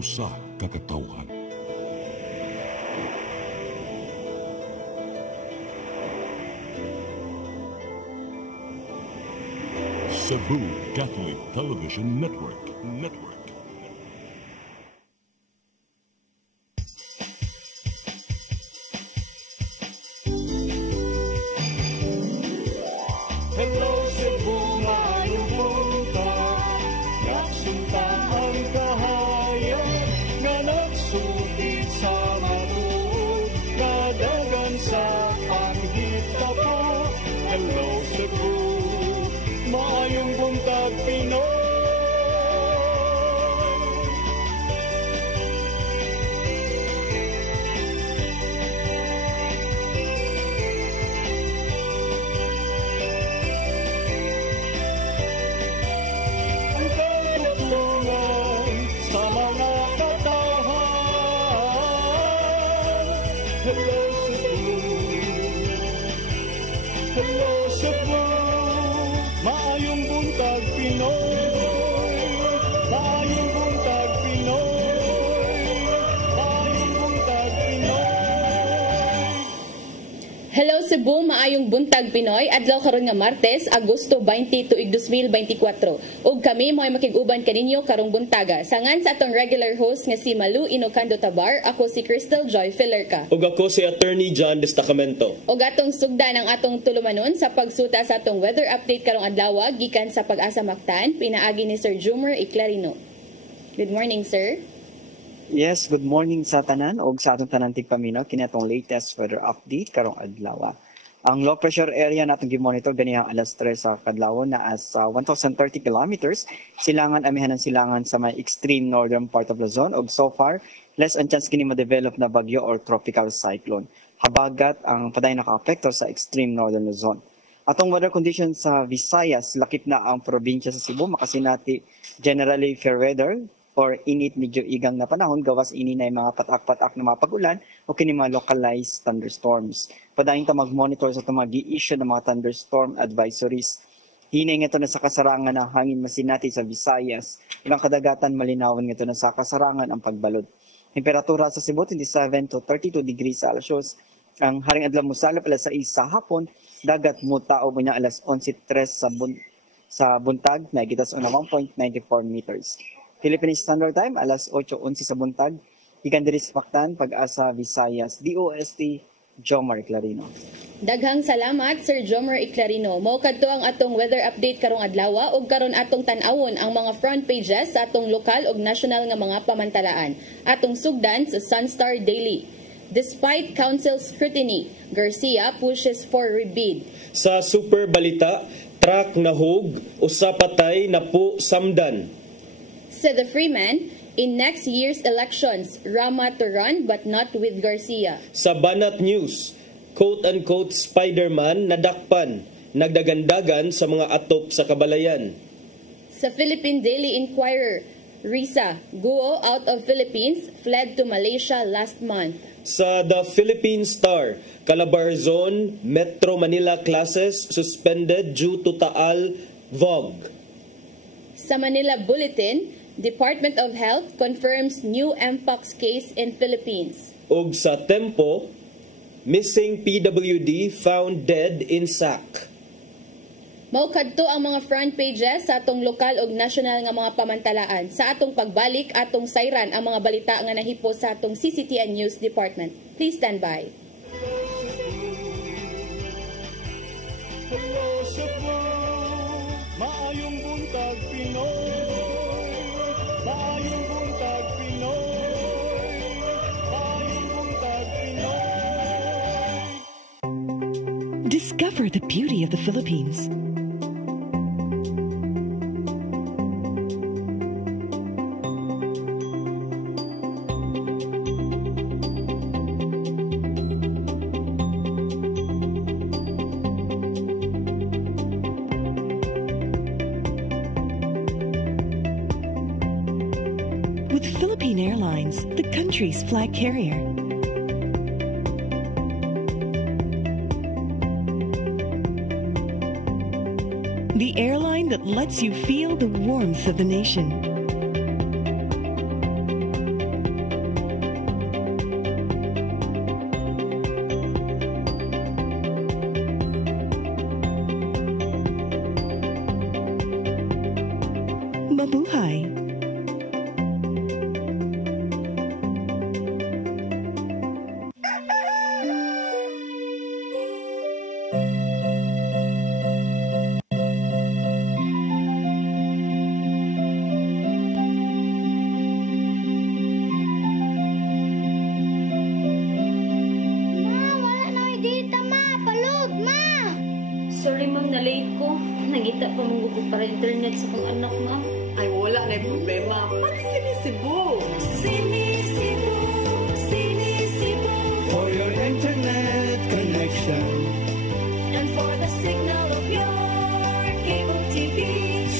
usa ka katawhan. Cebu Catholic Television Network. Hello Cebu, maayong buntag. Nagsunta ang kahayan nga nagsulid sa matuod, kadagan sa panghitabo. Hello Cebu, maayong buntag Pinoy. Ang katutulungan sa mga katawhan. Hello Cebu, hello Cebu, maayong buntag Pinoy, maayong buntag Pinoy, maayong buntag Pinoy. Hello Cebu, maayong buntag Pinoy. Adlaw karon nga Martes, Agosto 20 tuig 2024. Ug kami mo'y makig-uban kaninyo karong buntaga. Sangan sa atong regular host nga si Malu Inocando Tabar, ako si Crystal Joy Filerca. Ug ako si Attorney John Destacamento. Ug atong sugdan ang atong tulumanon sa pagsuta sa atong weather update karong adlaw gikan sa Pag-asa Mactan, pinaagi ni Sir Jomer Iclarino. Good morning, sir. Yes, good morning sa tanan o sa atong tanan tigpaminaw kini atong latest weather update karong adlaw. Ang low pressure area natong gi-monitor ganihang alas 3 sa kadlawon na as 1,030 kilometers. Silangan amihan ng silangan sa may extreme northern part of Luzon ug so far less ang chance kini ma-develop na bagyo or tropical cyclone. Habagat ang paday nakaapekto sa extreme northern Luzon. Atong weather conditions sa Visayas, lakip na ang probinsya sa Cebu, makasinati generally fair weather or init medyo igang na panahon, gawas ini na mga patak-patak na mga pag-ulan o kini mga localized thunderstorms. Padayon ta mag-monitor sa itong mag-i-issue ng mga thunderstorm advisories. Hinay nga ito na sa kasarangan ng hangin masinati sa Visayas. Ilang kadagatan malinawan nga ito na sa kasarangan ang pagbalod. Temperatura sa Cebu 27 to 32 degrees Celsius. Ang haring adlaw musalap alas 6 sa hapon, dagat mutao mo niya alas 11:03 sa buntag, nakikita sa 1.94 meters. Philippine Standard Time, alas 8:11 sa buntag. Ikan diri sa Mactan, Pag-asa, Visayas, DOST, Jomer Iclarino. Daghang salamat, Sir Jomer Iclarino. Mao kadto ang atong weather update karong adlaw ug karon atong tan-awon ang mga front pages sa atong lokal ug national nga mga pamantalaan. Atong sugdan sa Sunstar Daily. Despite council scrutiny, Garcia pushes for rebid. Sa Super Balita, truck nahog, usa patay na po samdan. Sa The Freeman, in next year's elections, Rama to run but not with Garcia. Sa Banat News, quote-unquote Spider-Man nadakpan, nagdagandagan sa mga atop sa kabalayan. Sa Philippine Daily Inquirer, Risa, Guo out of Philippines, fled to Malaysia last month. Sa The Philippine Star, Calabarzon, Metro Manila classes suspended due to Taal Vog. Sa Manila Bulletin, Department of Health confirms new Mpox case in Philippines. Ug sa Tempo, missing PWD found dead in sack. Mao kadto ang mga front pages sa atong lokal ug national nga mga pamantalaan. Sa atong pagbalik, atong sayran ang mga balita nga nahipo sa atong CCTN News Department. Please stand by. Hello Cebu, maayong buntag Pinoy, maayong buntag Pinoy, maayong buntag Pinoy. Discover the beauty of the Philippines. With Philippine Airlines, the country's flag carrier. The airline that lets you feel the warmth of the nation. mabuhay. Sorry ma'am, na-late ko. Nangita pa mong gusto para internet sa pang anak ma'am. Ay, wala na yung problema. Pag-sinisibo. Sinisibo, sinisibo. For your internet connection. And for the signal of your cable TV.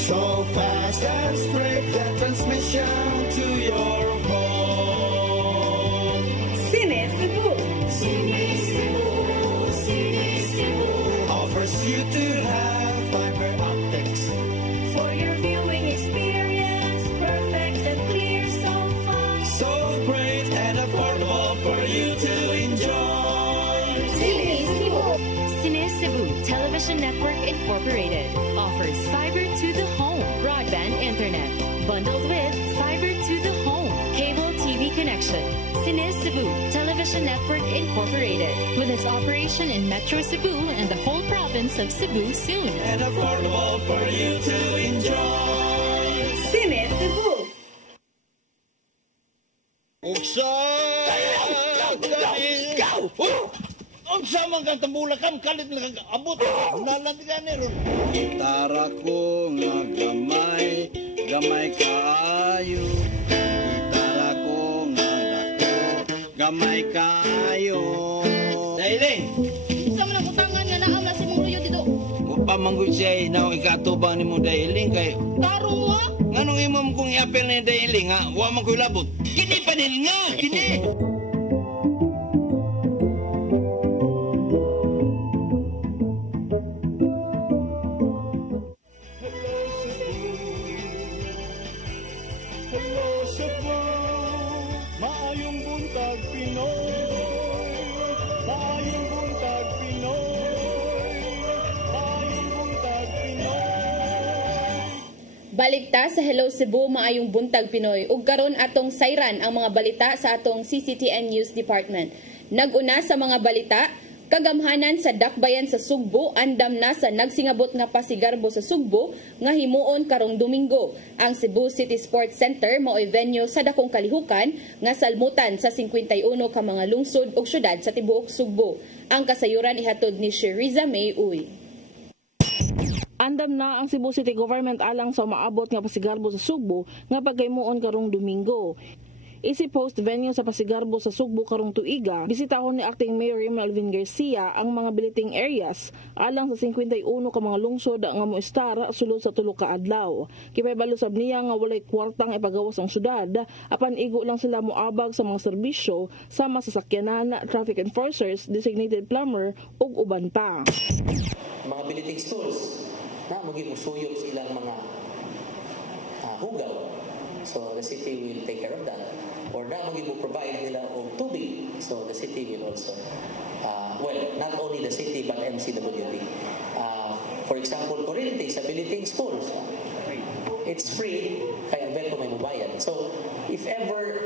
So fast and straight the transmission to your home. Sinisibo. Sinisibo, sinisibo. Offers you to have fiber optics. For your viewing experience, perfect and clear so far. So great and affordable for you to enjoy. Cine Cebu Television Network Incorporated offers fiber to the home broadband internet bundled with fiber to the home cable TV connection. Cine Cebu Television Network Incorporated with its operation in Metro Cebu and the whole province of Cebu soon. And affordable for you to enjoy. Sinisibo. Unsa man kang tambulakan kalit lang abot nalantigan ni ron. Gitara ko nga gamay, gamay kaayo. Gitara ko nga dako, gamay kaayo. Dailing, Sa man ang utangan nga naam na si mong ruyo dito. pamanggoy siya na ikatubang ni mo Dailing kay Tarong mo? nganong imam kong i-apel ni Dailing ha, wa man ko'y labot. Kini panil nga, kini. Hello Cebu, maayong buntag Pinoy. Maayong buntag Pinoy. Maayong buntag Pinoy. Balikta sa Hello Cebu, maayong buntag Pinoy. Ug karon atong sayran ang mga balita sa atong CCTN News Department. Naguna sa mga balita, kagamhanan sa dakbayan sa Sugbo, andam na sa nagsingabot nga pasigarbo sa Sugbo nga himuon karong Domingo. Ang Cebu City Sports Center mao'y venue sa dakong kalihukan nga salmutan sa 51 ka mga lungsod ug syudad sa tibuok Sugbo. Ang kasayuran ihatod ni Sheriza May Uy. Andam na ang Cebu City Government alang sa maabot nga pasigarbo sa Sugbo nga pagkaymuon karong Domingo. Isip host venue sa pasigarbo sa Sugbo karong tuiga, bisitahon ni Acting Mayor Melvin Garcia ang mga biliting areas alang sa 51 ka mga lungsod nga moestar sulod sa tulo ka adlaw. Kipaybalusab niya nga walay kwartang ipagawas ang syudad, apan igo lang sila moabag sa mga serbisyo sama sa sakyanan, traffic enforcers, designated plumber ug uban pa. Mga biliting schools na maging usuyok silang mga hugaw. So the city will take care of that. Or na mag-provide nila og tubig. So the city will also, not only the city but MCWD. For example, Corinte, sa biliting schools, it's free, kaya evento may mabayan. So if ever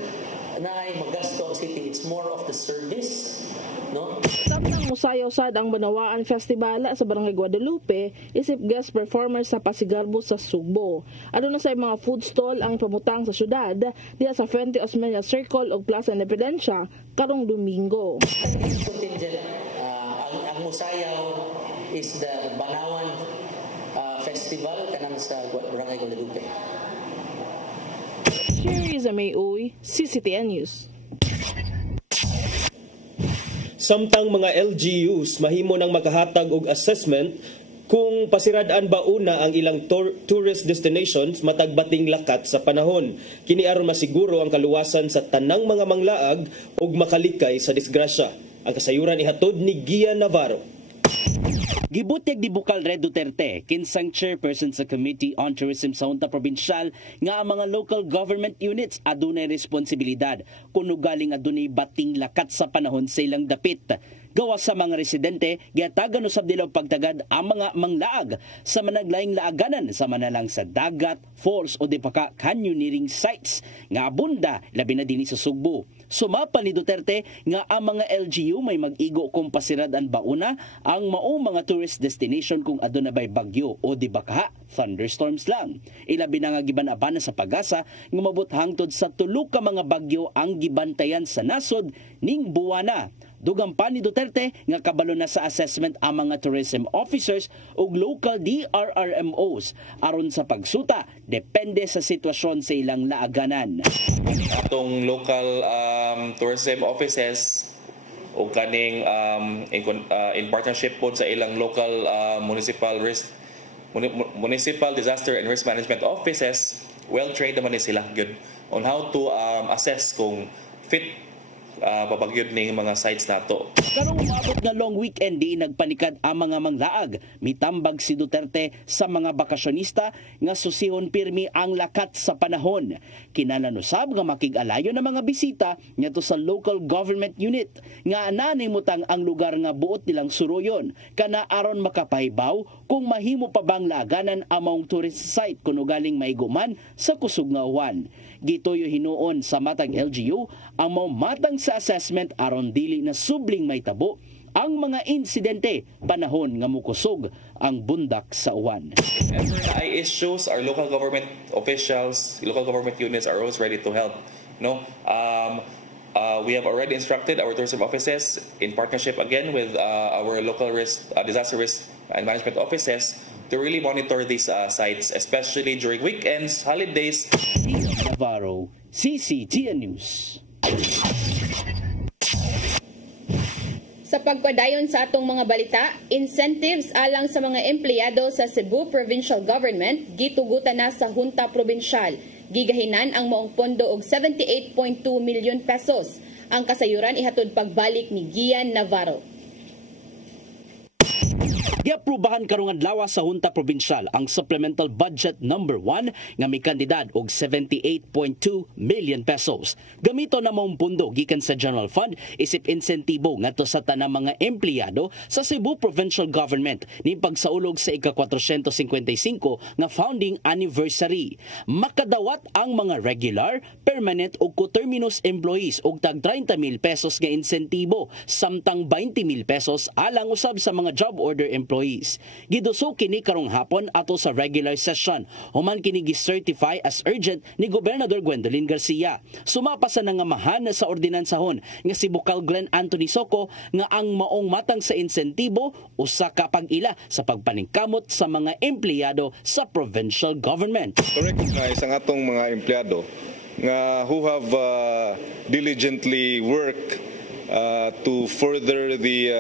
na ay magasto ang city, it's more of the service, no? Samtang musayaw sad ang Banawaan Festival sa Barangay Guadalupe, isip guest performers sa pasigarbo sa Sugbo. Ano na sa mga food stall ang ipamutang sa syudad diya sa Fuente Osmeña Circle ug Plaza Independencia karong Domingo. Contingent, ang musayaw is the Banawan Festival kanang sa Barangay Guadalupe. Sheriza May Uy, CCTN News. Samtang mga LGUs mahimo nang makahatag og assessment kung pasiradaan ba una ang ilang tourist destinations matag bating lakat sa panahon. Kini aron masiguro ang kaluwasan sa tanang mga manglaag ug makalikay sa disgrasya. Ang kasayuran ihatod ni Gia Navarro. Gibutyag ni Bukal Red Duterte, kinsang chairperson sa Committee on Tourism sa Junta Provincial, nga ang mga local government units adunay responsibilidad kuno galing adunay bating lakat sa panahon sa ilang dapit. Gawa sa mga residente, giatagan usab nila og pagtagad ang mga manglaag sa managlaing laaganan sa manalang sa dagat, falls o di pa ka canyoneering sites nga abunda labi na dinhi sa Sugbo. Sumapa ni Duterte nga ang mga LGU may mag-igo kung pasiradan bauna ang maong mga tourist destination kung aduna bay bagyo o di ba ka thunderstorms lang. Ilabi na nga giban-abana sa Pag-asa nga mabot hangtod sa tulo ka mga bagyo ang gibantayan sa nasod ning buwana. Dugang pa ni Duterte nga kabalo na sa assessment ang mga tourism officers ug local DRRMOs aron sa pagsuta depende sa sitwasyon sa ilang laaganan. Atong local tourism offices o kaning in partnership po sa ilang local municipal disaster and risk management offices, well trained naman sila good on how to assess kung fit papagyod ning mga sites nato. Karong umabot nga long weekend di nagpanikad ang mga manglaag. Mitambag si Duterte sa mga bakasyonista nga susihon pirmi ang lakat sa panahon. Kinananusab nga makig-alayo ng mga bisita ngadto sa local government unit nga ananay mutang ang lugar nga buot nilang suruyon kana aron makapahibaw kung mahimo pa bang laaganan ang maong tourist site kuno galing maiguman sa kusog nga uwan. Gituyo hinuon sa matag LGU ang maong matang sa assessment aron dili na subling may tabo ang mga insidente panahon nga mukusog ang bundak sa uwan. And for the issues, our local government officials, local government units are always ready to help. No, we have already instructed our tourism offices in partnership again with our local disaster risk and management offices to really monitor these sites, especially during weekends, holidays. Navarro, CCTN News. Sa pagpadayon sa atong mga balita, incentives alang sa mga empleyado sa Cebu Provincial Government gitugutan na sa Junta Provincial. Gigahinan ang maong pondo og 78.2 million pesos. Ang kasayuran ihatod pagbalik ni Gian Navarro. Giaprubahan karong adlaw sa Junta Provincial ang Supplemental Budget number 1 nga may kandidad og 78.2 million pesos. Gamito na maong pundo gikan sa General Fund isip insentibo ngadto sa tanang mga empleyado sa Cebu Provincial Government ni pagsaulog sa ika-455 nga founding anniversary. Makadawat ang mga regular, permanent ug coterminous employees og tag 30,000 pesos nga insentibo samtang 20,000 pesos alang usab sa mga job order employees. Giduso kini karong hapon ato sa regular session. Human kini gi-certify as urgent ni Gobernador Gwendolyn Garcia. Sumapa sa nangamahan sa ordinansahon nga si Bukal Glenn Anthony Soco nga ang maong matang sa insentibo usa ka pag-ila sa pagpaningkamot sa mga empleyado sa provincial government. To recognize ang atong mga empleyado nga who have diligently worked to further the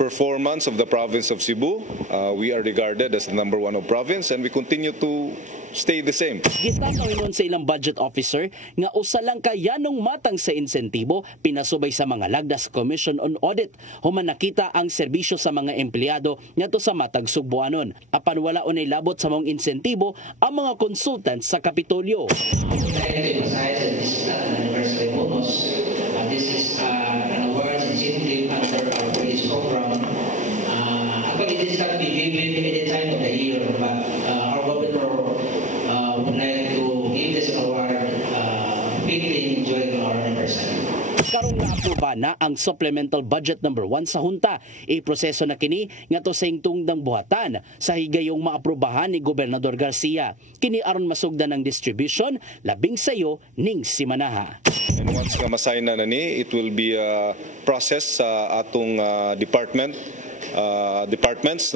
performance of the province of Cebu. We are regarded as the number 1 of province and we continue to stay the same. Gitanaw nun sa ilang budget officer nga usa lang kayanong matang sa insentibo pinasubay sa mga lagdas Commission on Audit. Human nakita ang serbisyo sa mga empleyado ngadto sa matag Sugboanon. Apan wala unay labot sa mong insentibo ang mga consultants sa Kapitolyo. This is an awards incentive under our police program. But it is not be given at any time of the year. But our governor would like to give this award quickly during our anniversary. Karong naaproba na ang Supplemental Budget number 1 sa Junta. Iproseso na kini ngadto sa tungdang buhatan sa higayong maaprubahan ni Gobernador Garcia. Kini aron masugdan ang distribution labing sayo ning simanaha. And once nga masign na ni, it will be a process sa atong departments,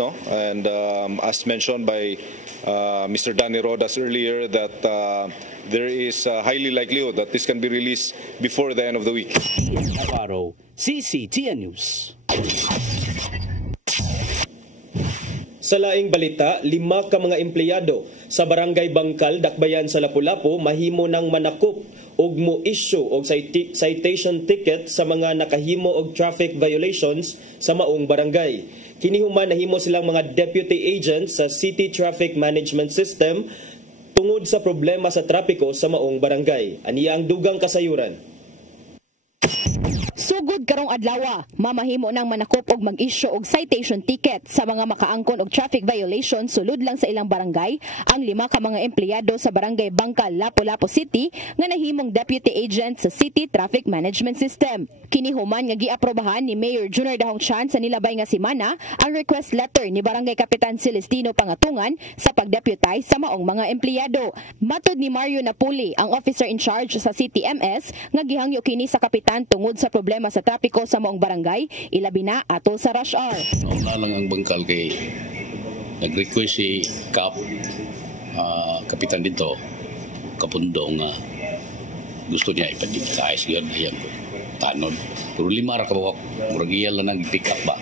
no? And as mentioned by Mr. Danny Rodas earlier, that there is a highly likelihood that this can be released before the end of the week. Navarro, CCTN News. Sa laing balita, 5 ka mga empleyado sa Barangay Bangkal, Dakbayan sa Lapu-Lapu mahimo ng manakop og mo-issue og citation ticket sa mga nakahimo og traffic violations sa maong barangay. Kini human nahimo silang mga deputy agents sa City Traffic Management System tungod sa problema sa trapiko sa maong barangay. Aniya ang dugang kasayuran. Sugod karong adlaw, mamahimo ng manakop og mag-issue og citation ticket sa mga makaangkon og traffic violation sulod lang sa ilang barangay ang 5 ka mga empleyado sa Barangay Bangkal, Lapu-Lapu City nga nahimong deputy agent sa City Traffic Management System. Kini human nga giaprobahan ni Mayor Junior Dahong Chan sa nilabay nga semana ang request letter ni Barangay Kapitan Celestino Pangatungan sa pagdeputize sa maong mga empleyado. Matud ni Mario Napuli, ang officer in charge sa CTMS, nga gihangyo kini sa kapitan tungod sa problema sa trapiko sa maong barangay, ilabi na ato sa rush hour. Nauna lang ang Bangkal kay nag-request si kapitan dito, Kapundong, gusto niya ipadipitize yun, ayan ko, tanod. Pero 5 ra ka ba, murag iyan lang nag-pick up ba?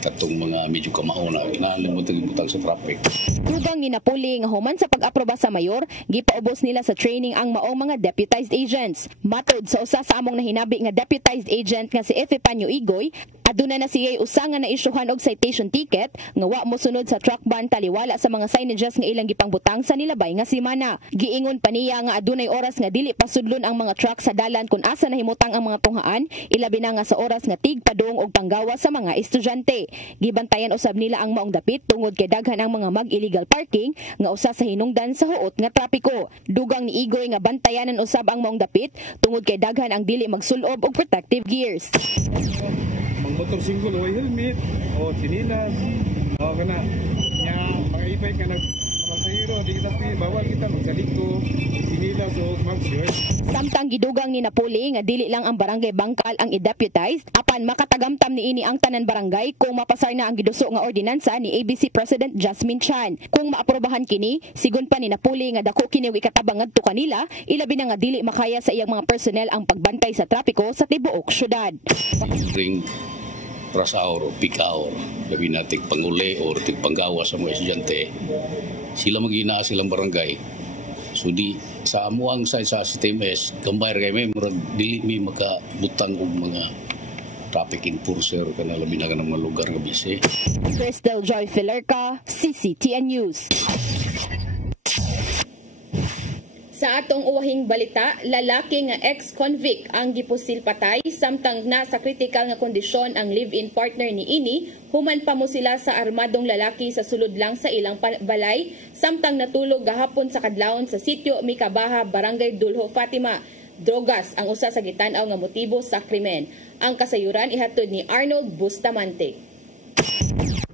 Katong mga medyo kamauna, kinalimutan ibutang sa traffic. Dugang ni Napuli nga human sa pag-aproba sa mayor, gipaubos nila sa training ang maong mga deputized agents. Matod sa usa sa among nahinabi nga deputized agent nga si Epipanyo Igoy, aduna na siya'y usa nga na-issuehan og citation ticket nga wa mosunod sa truck ban taliwala sa mga signages nga ilang gipangbutang sa nilabay nga semana. Giingon pa niya nga adunay oras nga dili pasudlon ang mga truck sa dalan kung asa nahimutang ang mga tunghaan, ilabi na nga sa oras nga tigpadung og panggawa sa mga estudyante. Gibantayan usab nila ang maong dapit tungod kay daghan ang mga mag-illegal parking nga usa sa hinungdan sa huot nga trapiko. Dugang ni Igoy nga bantayanan usab ang maong dapit tungod kay daghan ang dili magsulob og protective gears. Mang motor single o helmet o sinilas o kana nya mga ipay ka nagmasayro di kita bawal kita magsaliko sinilas o mag-shirt. Samtang gidugang ni Napuli nga dili lang ang Barangay Bangkal ang i-deputize, apan makatagamtam ni ini ang tanan barangay kung mapasar na ang giduso nga ordinansa ni ABC President Jasmine Chan. Kung maaprobahan kini, sigon pa ni Napuli nga dako kini og ikatabang ngadto kanila, ilabi na nga dili makaya sa iyang mga personnel ang pagbantay sa trapiko sa tibuok syudad. Ring rush hour o peak hour, labi na tigpanguli o tigpanggawa sa mga estudyante, sila mag-ina silang barangay. So di sa amuang sa CTMS, gambay kay may murag dili mi makabutang og mga traffic enforcer kana labi na kanang mga lugar nga busy. Crystal Joy Filerca, CCTN News. Sa atong uwahing balita, lalaki nga ex-convict ang gipusil patay samtang nasa kritikal nga kondisyon ang live-in partner ni ini, human pa mo sila sa armadong lalaki sa sulod lang sa ilang balay samtang natulog gahapon sa kadlawon sa sitio Mikabaha, Barangay Dulho, Fatima. Drogas ang usa sa gitanaw nga motibo sa krimen. Ang kasayuran ihatod ni Arnold Bustamante.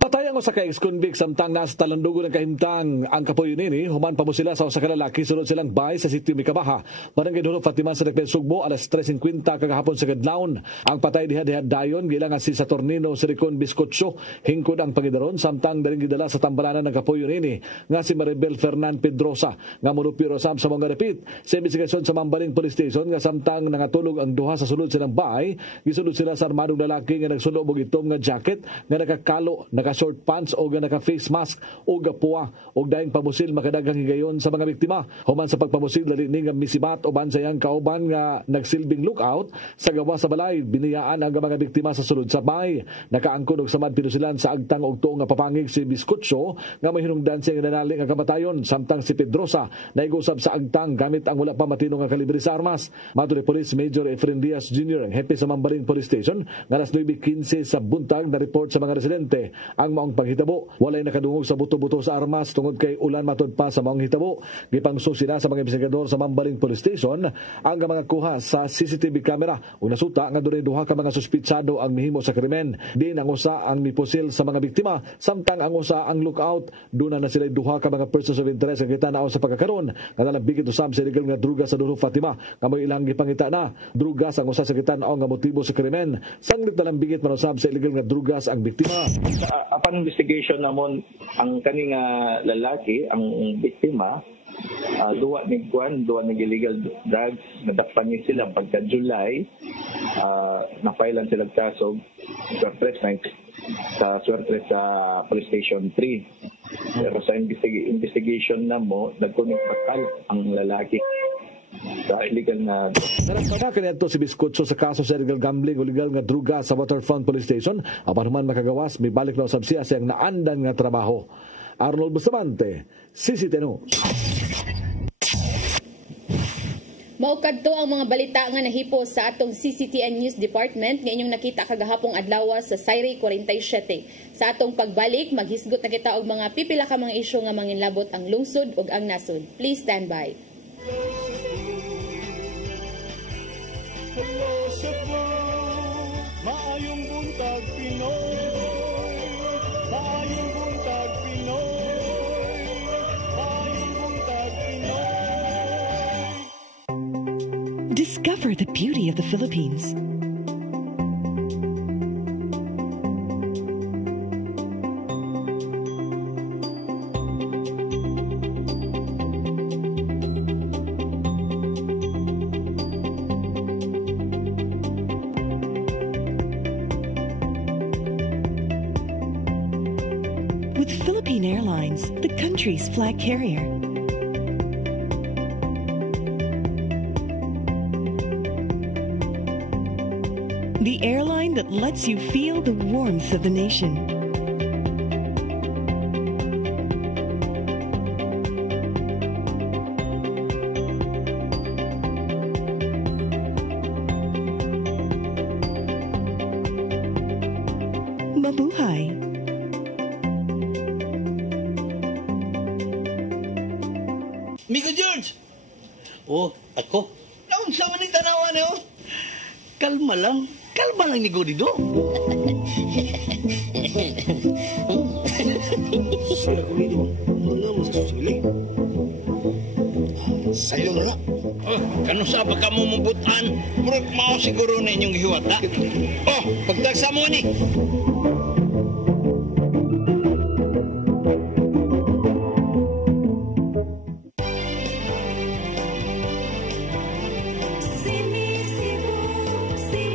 Patay ang usa ka ex-convict samtang nasa talandugon ng kahimtang ang kapoy nini, human pa mo sila sa usa ka lalaki sunod silang bahay sa sitio Mikabaha, Barangay Dulho, Fatima sa Dakbayan Sugbo, alas 3:50 kagahapon sa kadlawon. Ang patay diha dayon gilang si Saturnino Siricon Biscotso, hingkod ang pangidaron samtang daring gidala sa tambalanan ng kapoy nini nga si Maribel Fernan Pedrosa nga monupiro sa mga repit sa investigasyon sa Mambaling Police Station nga samtang nangatulog ang duha sa sulod silang bahay, gisulod sila sa armadong lalaki nga nagsulo og itom nga jacket nga nakakalo, short pants o naka face mask o gapuwa o daing pamusil makadaghang higayon sa mga biktima. Human sa pagpamusil dali ni nga misibat o bansayang kauban nga nagsilbing lookout sa gawa sa balay, biniyaan ang mga biktima sa sulod sa bahay. Nakaangkon og samad pinusilan sa agtang og tuong nga papangig si Biscotso nga may hinungdan siya nga nanali nga kamatayon, samtang si Pedrosa naigusab sa agtang gamit ang wala pa matino nga kalibre sa armas. Matud ni Police Major Efren Diaz Jr. ang hepe sa Mambaling Police Station nga alas 9:15 sa buntag na report sa mga residente ang maong panghitabo. Walay nakadungog sa buto-buto sa armas tungod kay ulan matod pa sa maong hitabo. Gipangso sila sa mga investigador sa Mambaling Police Station ang mga kuha sa CCTV camera ug nasuta nga dunay duha ka mga suspitsado ang mihimo sa krimen. Din ang usa ang mipusil sa mga biktima samtang ang usa ang lookout. Duna na sila duha ka mga persons of interest nga gitanaw sa pagkakaron nga nalabigit usab sa illegal nga drugas sa Dulho, Fatima nga may ilang gipangita na. Drugas ang usa sa gitanaw nga motibo sa krimen. Sanglit na lambigit man usab sa illegal nga drugas ang biktima. Upon investigation namon ang kaning lalaki, ang biktima, duwa ng illegal drugs, nadakpan niya sila pagka July, na-filean sila kaso, press sa swerte sa police station 3. Pero sa investigation na mo, nagkunig patal ang lalaki sa illegal na... Naragpana kanito si Biskutso sa kaso sa illegal gambling o legal nga druga sa Waterfront Police Station. Apan human makagawas, may balik na usab siya siyang naandan nga trabaho. Arnold Bustamante, CCTV News. Maukadto ang mga balita nga nahipo sa atong CCTN News Department nga inyong nakita kagahapong adlaw sa Sayri 47. Sa atong pagbalik, maghisgot na kita og mga pipila ka mga isyu nga manginlabot ang lungsod ug ang nasod. Please stand by. Hello Cebu, maayong buntag Pinoy, maayong buntag Pinoy, maayong buntag Pinoy. Discover the beauty of the Philippines. With Philippine Airlines, the country's flag carrier. The airline that lets you feel the warmth of the nation. Mabuhay. Migo George! Oh, ako? Naon sa maning tanawan eh, oh? Kalma lang ni Godido. Sila Godido, mga mo sa susili. Sa'yo na. Oh, kano sa ba ka mo mabutan? Murag mao siguro na inyong hiwata. Oh, pagtagsa mo ni.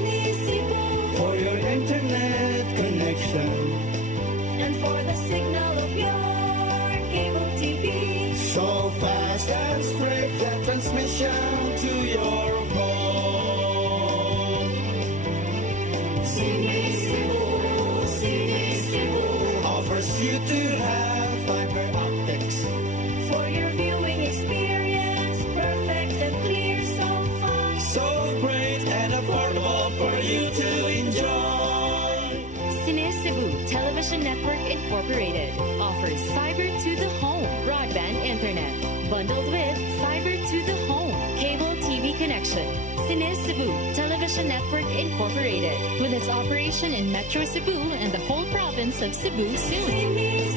For your internet connection And for the signal of your cable TV. so fast and straight that transmission to your phone. Sini Cebu Offers you to have fiber optics. for your viewing experience, perfect and clear so far. So great and affordable for you to enjoy. Cine Cebu Television Network Incorporated offers fiber to the home broadband internet bundled with fiber to the home cable TV connection. Cine Cebu Television Network Incorporated with its operation in Metro Cebu and the whole province of Cebu soon. Sini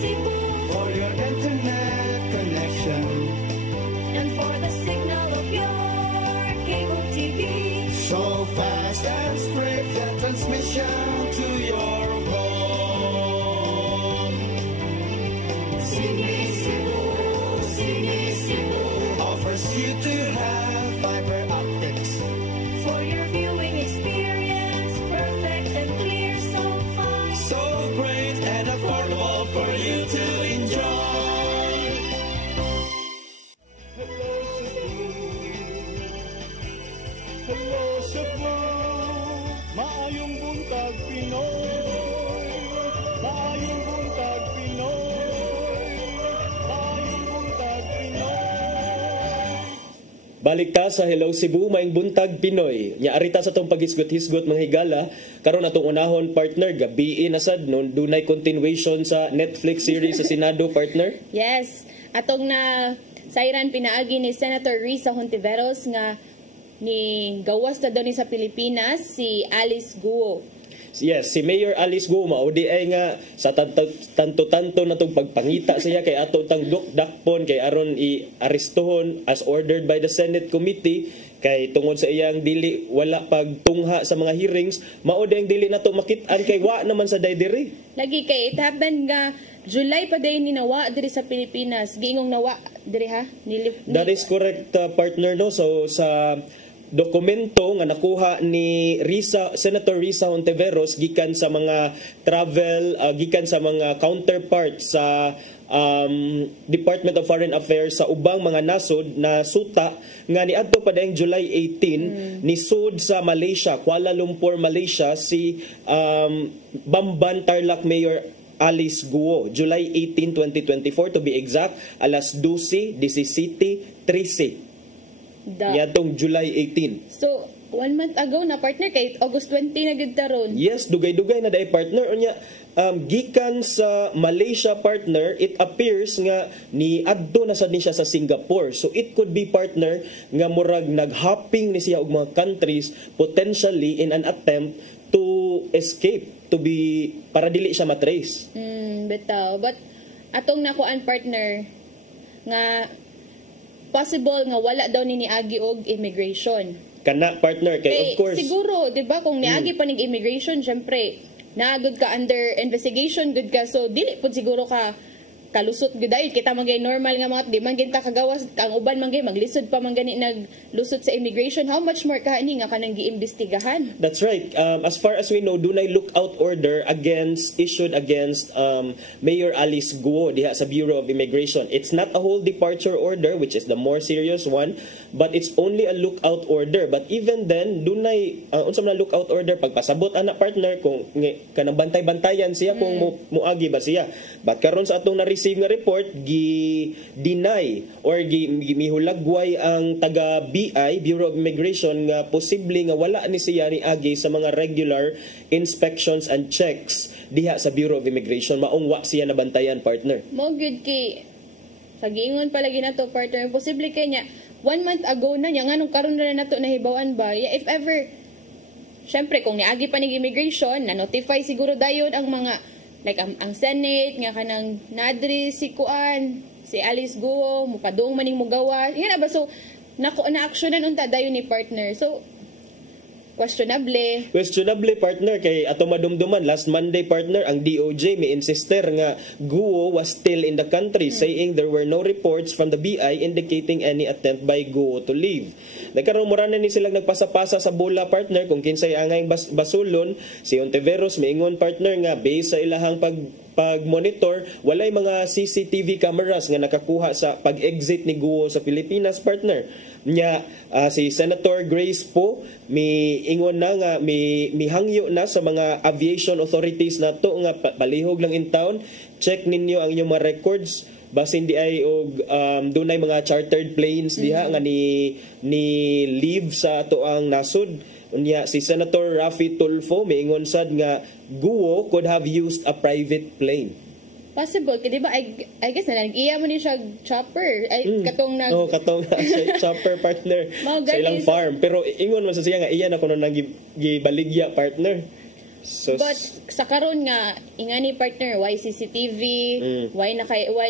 Cebu For your internet connection. and for the signal of your cable TV. So fast and straight that transmission to your phone. Sini Cebu Offers you to have fiber optics. for your viewing experience, perfect and clear so far. So great and affordable for you to enjoy. Hello Cebu, maayong buntag Pinoy, maayong buntag Pinoy, maayong buntag Pinoy. Balik ta sa Hello Cebu, maing buntag Pinoy. Nya arita sa tong paghisgot-hisgot mga higala, karon atong unahon partner gabi na sad no dunay continuation sa Netflix series sa Senado partner. Yes, atong na sayran pinaagi ni Senator Risa Hontiveros nga ni gawas na daw ni sa Pilipinas si Alice Guo. Yes, si Mayor Alice Guo mao di ay nga sa tanto-tanto na tong pagpangita siya kay ato tang dakpon kay aron i-arestuhon as ordered by the Senate Committee kay tungod sa iyang dili wala pagtungha sa mga hearings mao di ang dili nato makit-an kay wa naman sa diri. Lagi kay it happened nga July pa day ni nawa diri sa Pilipinas. Giingong nawa diri ha. That is correct partner no. So sa dokumento nga nakuha ni Senator Risa Hontiveros gikan sa mga travel, gikan sa mga counterpart sa Department of Foreign Affairs sa ubang mga nasod na suta nga niadto pa daing July 18 ni sud sa Malaysia, Kuala Lumpur, Malaysia si Bamban Tarlac Mayor Alice Guo, July 18, 2024 to be exact, alas 12:17:13. Yatong July 18. So, 1 month ago na partner kay August 20 na gid taron. Yes, dugay-dugay na day partner. Unya, gikan sa Malaysia partner, it appears nga ni adto na sad ni siya sa Singapore. So it could be partner nga murag naghopping ni siya og mga countries potentially in an attempt to escape, to be para dili siya matrace. Bitaw. But atong nakuan partner nga possible nga wala daw ni niagi og immigration. Kana partner kay of course. Siguro, 'di ba, kung niagi pa ning immigration, syempre naagod ka under investigation good ka, so dili pud siguro ka kalusot gud ayo kita man gay normal nga mga di man ginta kagawas ang uban man gay maglisod pa man gani naglusot sa immigration. How much more kaani nga kanang giimbestigahan? That's right. As far as we know, dunay lookout order issued against Mayor Alice Guo diha sa Bureau of Immigration. It's not a whole departure order, which is the more serious one, but it's only a lookout order. But even then, dunay unsa man lookout order pagpasabot ana partner kung kanang bantay-bantayan siya kung muagi ba siya. But karon sa atong na-receive nga report, gi-deny or mihulagway ang taga BI, Bureau of Immigration, nga posible nga wala ni siya ni agi sa mga regular inspections and checks diha sa Bureau of Immigration. Maong wa siya nabantayan partner. Mo good kay sa giingon palagi nato partner, posible kay nya 1 month ago na nya nganong karon na nato nahibawan ba? If ever syempre kung niagi pa ning immigration, na notify siguro dayon ang mga like ang Senate nga kanang nadri si Kuan, si Alice Guo, mupadung maning mugawas. Yan ba, so na-actionan unta dayon ni partner. So questionable partner kay ato madumduman last Monday partner ang DOJ may insister nga Guo was still in the country, saying there were no reports from the BI indicating any attempt by Guo to leave. Nagkaroon mura na ni silang nagpasa-pasa sa bola partner kung kinsay angay basulon. Si Hontiveros miingon partner nga based sa ilahang pag-monitor, walay mga CCTV cameras nga nakakuha sa pag-exit ni Guo sa Pilipinas partner. Nya si Senator Grace Po miingon na nga mihangyo na sa mga aviation authorities nato nga palihog lang in town, check ninyo ang inyong mga records basin di ay og dunay mga chartered planes diha nga ni leave sa ato ang nasud. Unya si Senator Raffy Tulfo miingon sad nga Guo could have used a private plane. Possible, kaya diba, I guess na nag-iya mo ni siya chopper. Katong katong chopper partner sa ilang farm. Pero ingon man sa siya nga, iyan ako nang gibaligya partner. So, but sa karon nga, ingani partner, why CCTV, why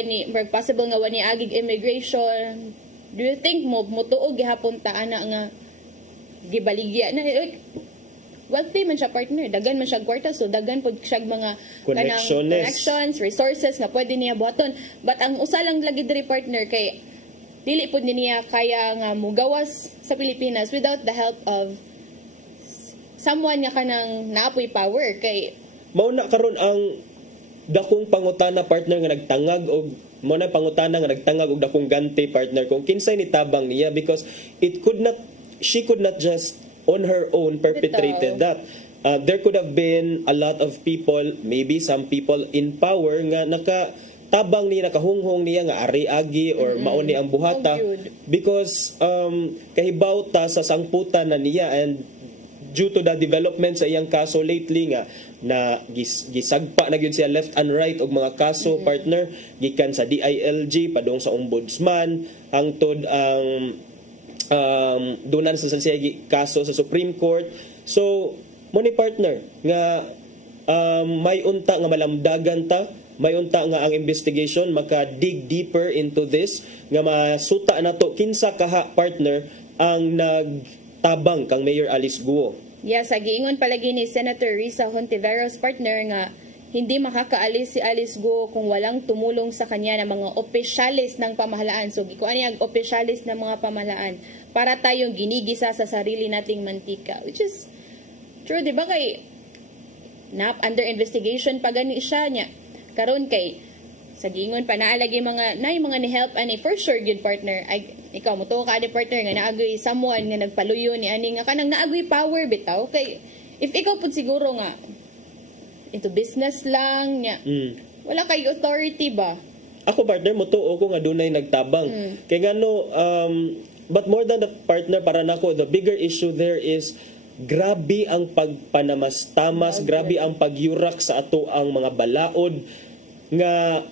ni, possible nga wani agig immigration. Do you think mo tuog gihapon ta ana nga gibaligya na wealthy man siya partner, dagan man siya kwarta, so dagan pod siya mga connections, resources nga pwede niya buhaton. But ang usa lang lagi diri partner kay dili pod niya kaya nga mugawas sa Pilipinas without the help of someone nga kanang naapoy power. Kay mao na karon ang dakong pangutana partner nga nagtangag og mo na pangutana nga nagtangag og dakong ganti partner kung kinsay ni tabang niya, because she could not just on her own perpetrated that. There could have been a lot of people, maybe some people in power nga nakatabang niya, nakahunghong niya nga ari-agi or mauni ang buhata because kahibaw ta sa sangputan na niya, and due to the development sa iyang kaso lately nga na gisagpa na gyud siya left and right og mga kaso partner gikan sa DILG padung sa ombudsman hangtod ang dunan sa siya kaso sa Supreme Court. So mo ni partner nga may unta nga malamdagan ta, may unta nga ang investigation maka-dig deeper into this nga masuta nato kinsa kaha partner ang nagtabang kang Mayor Alice Guo. Yes, giingon palagi ni Senator Risa Hontiveros partner nga hindi makakaalis si Alice Go kung walang tumulong sa kanya ng mga opisyalis ng pamahalaan. So, kung ano yung opisyalis ng mga pamahalaan para tayong ginigisa sa sarili nating mantika. Which is true, di ba? Kay under investigation pa gani siya niya. Karon kay sa gingon pa naalagi mga ni help ani for sure good partner. Ay, ikaw mo to ka ni partner nga naagoy someone nga nagpaluyo ni ani nga kanang naagoy power bitaw kay if ikaw pud siguro nga into business lang niya. Wala kay authority ba? Ako partner mo to ko nga dunay nagtabang. Kay ngano but more than the partner para nako the bigger issue there is grabe ang pagpanamas-tamas, grabe ang pagyurak sa ato ang mga balaod nga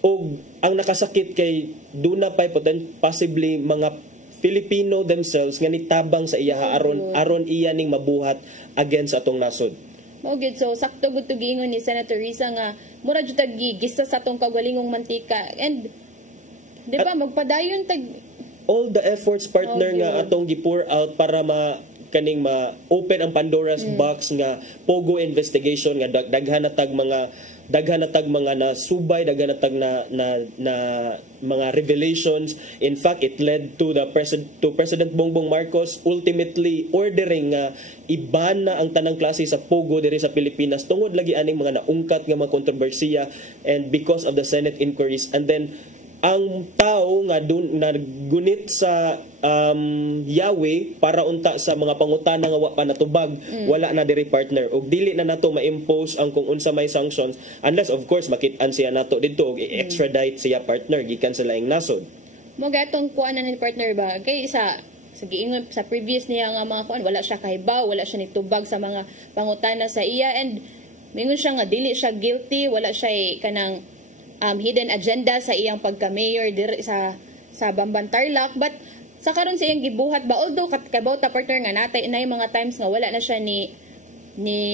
og ang nakasakit kay duna pay possibly mga Filipino themselves nga nitabang sa iya aron iya ning mabuhat against atong nasod. Mao gid so sakto gud to giingon ni Senator Risa nga mura jud tag gigisa sa atong kagwalingong mantika and di ba magpadayon tag all the efforts partner nga atong gi-pour out para kaning ma-open ang Pandora's box nga pogo investigation nga daghan na tag mga nasubay, daghan na tag na mga revelations. In fact, it led to President Bongbong Marcos ultimately ordering nga iban na ang tanang klase sa pogo diri sa Pilipinas tungod lagi aning mga naungkat nga mga kontrobersiya and because of the Senate inquiries. And then ang tao nga nagunit sa Yahweh para unta sa mga pangutana nga wa pa natubag, wala na diri partner og dili na nato ma-impose ang kung unsa may sanctions unless of course makit-an siya nato didto og i-extradite siya partner gikan sa laing nasod. Mo gatong kuan na ni partner ba kay sa giingon sa previous niya nga mga kuan wala siya kahibaw, wala siya nitubag sa mga pangutana sa iya and mingon siya nga dili siya guilty, wala siya kanang hidden agenda sa iyang pagka-mayor diri sa Bamban Tarlac but sa karon sa iyang gibuhat ba although kabaw ta partner nga natay na mga times nga wala na siya ni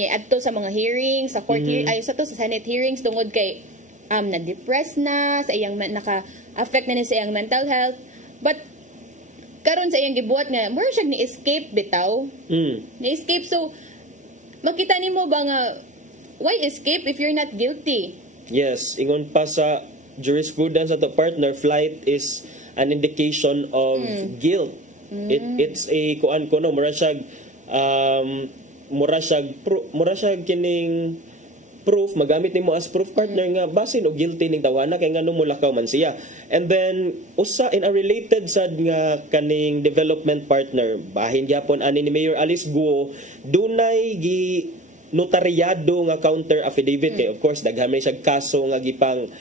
adto sa mga hearings sa court ay sa Senate hearings tungod kay na-depress na sa iyang naka-affect na ni sa iyang mental health but karon sa iyang gibuhat nga more siya ni escape bitaw ni escape so makita nimo ba nga why escape if you're not guilty? Yes, ingon pa sa jurisprudence ato partner, flight is an indication of guilt. It's a kuan ko no mura siya kining proof magamit nimo as proof partner nga basin og guilty ning tawana kay ngano mulakaw man siya. And then usa in a related sad nga kaning development partner bahin gyapon ani ni Mayor Alice Guo dunay notaryado nga counter affidavit kay of course daghan man siya kaso nga gipang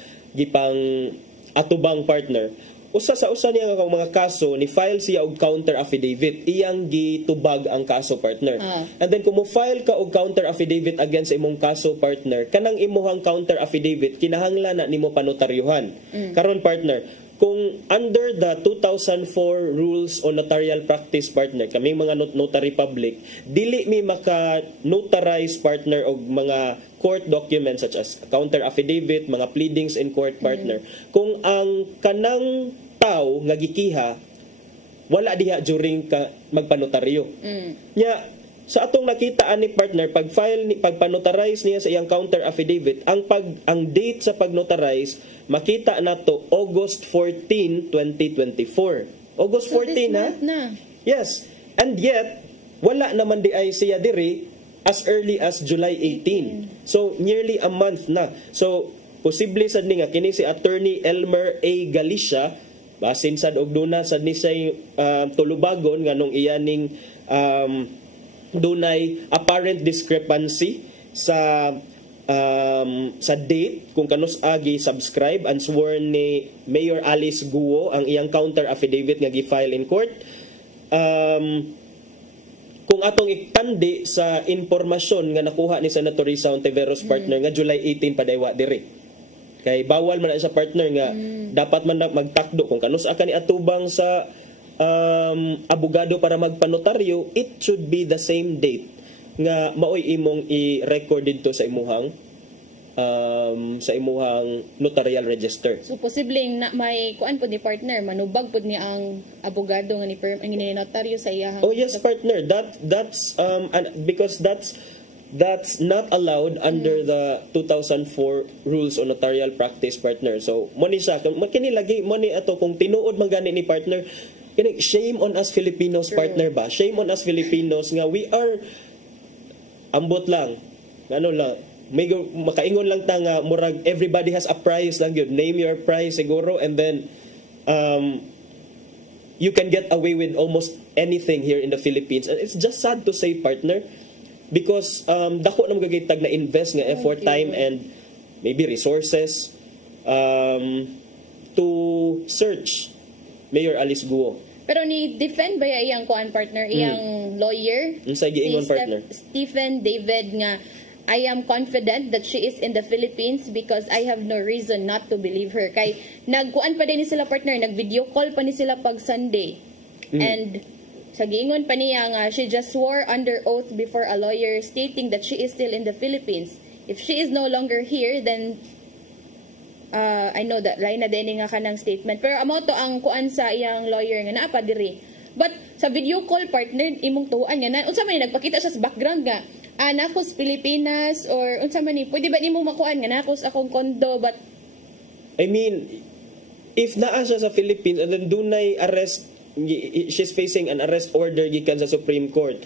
atubang partner. Usa niya nga mga kaso ni file siya og counter affidavit iyang gitubag ang kaso partner. And then kung mo file ka og counter affidavit against imong kaso partner kanang imuhang counter affidavit kinahanglan na nimo panotaryuhan. Karon partner kung under the 2004 rules on notarial practice partner kami mga notary public dili mi maka-notarize partner og mga court documents such as counter affidavit mga pleadings in court partner kung ang kanang tao nga gikiha wala diha during magpanotaryo nya sa atong nakita ani partner pagpanotarize niya sa iyang counter affidavit ang date sa pagnotarize makita nato August 14, 2024. August 14 ha? Yes. And yet wala naman di ay siya diri as early as July 18. So nearly a month na. So posible sad ni nga kini si Attorney Elmer A. Galicia basin sad og duna sad ni say tulubagon nganong iyaning dunay apparent discrepancy sa date kung kanus agi subscribe and sworn ni Mayor Alice Guo ang iyang counter affidavit nga gi-file in court. Kung atong iktandi sa impormasyon nga nakuha ni Senator Risa Ontiveros partner nga July 18 padaywa diri. Kay bawal man na sa partner nga dapat man magtakdo kung kanus aka ni atubang sa abogado para magpanotaryo, it should be the same date nga maoy imong i-record dito sa imuhang notarial register. So posibleng na may kuan pud ni partner manubag pud ni ang abogado nga ni notaryo sa iyang. Oh yes partner, that's because that's that's not allowed under the 2004 rules on notarial practice, partner. So mo ni siya kini lagi mo ni ato kung tinuod man gani ni partner, kini shame on us Filipinos, partner ba? Shame on us Filipinos nga we are ambot lang. Ano lang, may makaingon lang ta nga murag everybody has a price lang yun. Name your price siguro, and then you can get away with almost anything here in the Philippines. And it's just sad to say, partner, because dako na magagitag na invest nga effort, time, and maybe resources to search Mayor Alice Guo. Pero ni defend ba iyang kuan partner, iyang lawyer? Sa giingon, partner. Stephen David nga, I am confident that she is in the Philippines because I have no reason not to believe her. Kay nagkuan pa din ni sila, partner, nag-video call pa ni sila pag Sunday. And sa giingon pa niya nga, she just swore under oath before a lawyer stating that she is still in the Philippines. If she is no longer here, then I know that lain na din nga kanang statement. Pero amo to ang kuan sa iyang lawyer nga naa pa diri. But sa video call, partner, imong tuan nga unsa man ni nagpakita siya sa background nga nakos Pilipinas or unsa man ni pwede ba nimo makuan nga nakos akong kondo, but I mean, if naa siya sa Philippines and then dunay arrest, she's facing an arrest order gikan sa Supreme Court.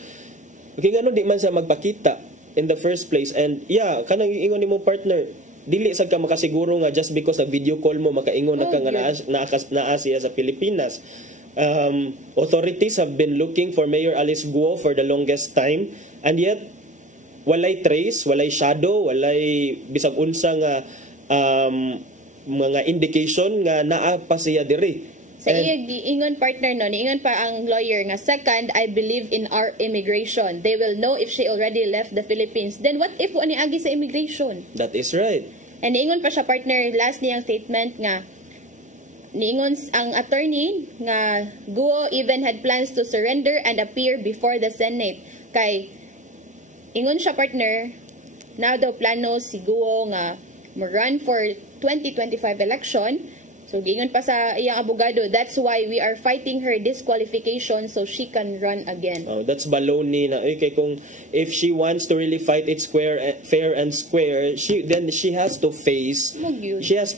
Okay, ngano di man siya magpakita in the first place? And yeah, kanang ingon nimo, partner, dili sad ka makasiguro nga just because sa video call mo makaingon na ka nga naa siya sa Pilipinas. Authorities have been looking for Mayor Alice Guo for the longest time, and yet walay trace, walay shadow, walay bisag unsa nga mga indication nga naa pa siya diri. Sa iya giingon, partner, no, niingon pa ang lawyer nga, second, I believe in our immigration. They will know if she already left the Philippines. Then what if ani agi sa immigration? That is right. And niingon pa siya, partner, last niyang statement nga, niingon ang attorney nga Guo even had plans to surrender and appear before the Senate. Kay ingon siya, partner, now daw plano si Guo nga mag-run for 2025 election. So, gingon pa sa iyang abogado, that's why we are fighting her disqualification so she can run again. Oh, that's baloney na. Okay, kung if she wants to really fight it fair and square, then she has to face what she has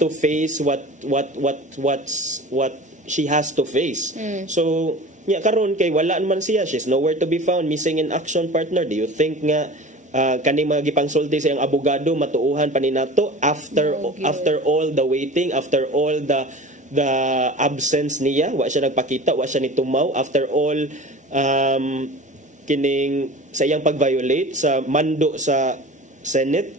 to face. So, yeah, karon kay wala man siya, she's nowhere to be found, missing in action, partner. Do you think nga kaning mga gipangsulti sa iyang abogado matuuhan pa ni nato after all the waiting, after all the absence niya, wa siya nagpakita, wa siya nitumaw, after all kining sa iyang pag-violate sa mando sa Senate.